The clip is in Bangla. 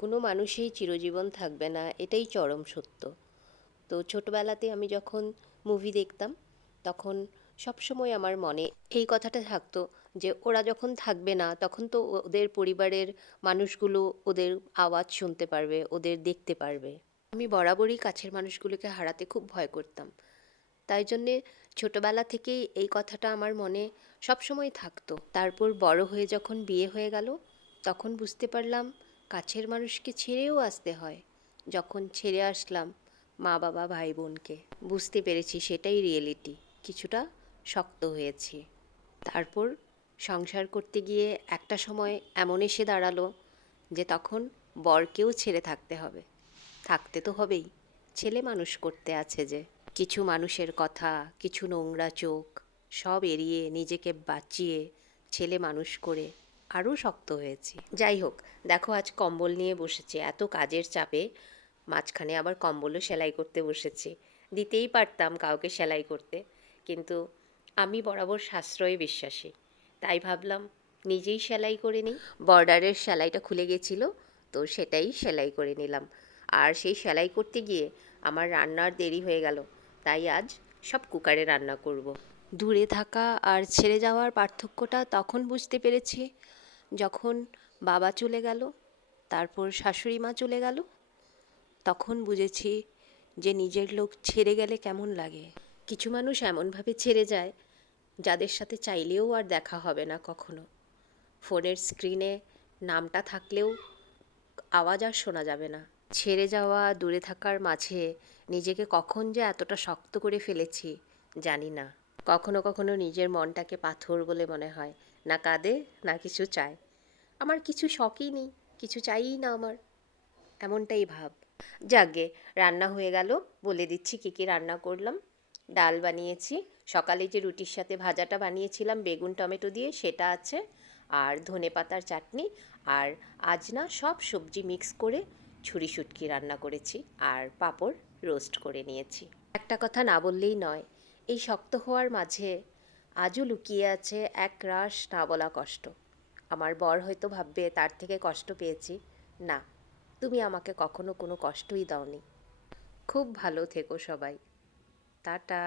কোনো মানুষই চিরজীবন থাকবে না, এটাই চরম সত্য। তো ছোটবেলাতে আমি যখন মুভি দেখতাম, তখন সবসময় আমার মনে এই কথাটা থাকতো যে ওরা যখন থাকবে না তখন তো ওদের পরিবারের মানুষগুলো ওদের আওয়াজ শুনতে পারবে, ওদের দেখতে পারবে। আমি বরাবরই কাছের মানুষগুলোকে হারাতে খুব ভয় করতাম। তাই জন্যে ছোটবেলা থেকেই এই কথাটা আমার মনে সবসময় থাকতো। তারপর বড় হয়ে যখন বিয়ে হয়ে গেল, তখন বুঝতে পারলাম কাছের মানুষকে ছেড়েও আসতে হয়। যখন ছেড়ে আসলাম মা বাবা ভাই বোনকে, বুঝতে পেরেছি সেটাই রিয়েলিটি। কিছুটা শক্ত হয়েছি। তারপর সংসার করতে গিয়ে একটা সময় এমন এসে দাঁড়ালো যে তখন বরকেও ছেড়ে থাকতে হবে। থাকতে তো হবেই, ছেলে মানুষ করতে আছে যে। কিছু মানুষের কথা, কিছু নোংরা চোখ সব এড়িয়ে নিজেকে বাঁচিয়ে ছেলে মানুষ করে আরও শক্ত হয়েছি। যাই হোক, দেখো আজ কম্বল নিয়ে বসেছি, এত কাজের চাপে মাঝখানে আবার কম্বলও সেলাই করতে বসেছি। দিতেই পারতাম কাউকে সেলাই করতে, কিন্তু আমি বরাবর সাশ্রয়ে বিশ্বাসী, তাই ভাবলাম নিজেই সেলাই করে নিই। বর্ডারের সেলাইটা খুলে গেছিলো, তো সেটাই সেলাই করে নিলাম। আর সেই সেলাই করতে গিয়ে আমার রান্নার দেরি হয়ে গেল, তাই আজ সব কুকারে রান্না করব। দূরে থাকা আর ছেড়ে যাওয়ার পার্থক্যটা তখন বুঝতে পেরেছি যখন বাবা চলে গেল, তারপর শাশুড়ি মা চলে গেল। তখন বুঝেছি যে নিজের লোক ছেড়ে গেলে কেমন লাগে। কিছু মানুষ এমনভাবে ছেড়ে যায় যাদের সাথে চাইলেও আর দেখা হবে না কখনো। ফোনের স্ক্রিনে নামটা থাকলেও আওয়াজ আর শোনা যাবে না। ছেড়ে যাওয়া, দূরে থাকার মাঝে নিজেকে কখন যে এতটা শক্ত করে ফেলেছি জানি না। কখনো কখনো নিজের মনটাকে পাথর বলে মনে হয়, না কাঁদে না কিছু চায়। আমার কিছু শখই নেই, কিছু চাইই না আমার, এমনটাই ভাব। যাকগে, রান্না হয়ে গেল, বলে দিচ্ছি কী কী রান্না করলাম। ডাল বানিয়েছি, সকালে যে রুটির সাথে ভাজাটা বানিয়েছিলাম বেগুন টমেটো দিয়ে সেটা আছে, আর ধনেপাতার চাটনি, আর আজ না সব সবজি মিক্স করে ছুরি শুটকি রান্না করেছি, আর পাঁপড় রোস্ট করে নিয়েছি। একটা কথা না বললেই নয়, এই শক্ত হওয়ার মাঝে আজও লুকিয়ে আছে এক রাশ না বলা কষ্ট। আমার বর হয়তো ভাববে তার থেকে কষ্ট পেয়েছি। না, তুমি আমাকে কখনো কোনো কষ্টই দাওনি। খুব ভালো থেকো সবাই। টাটা।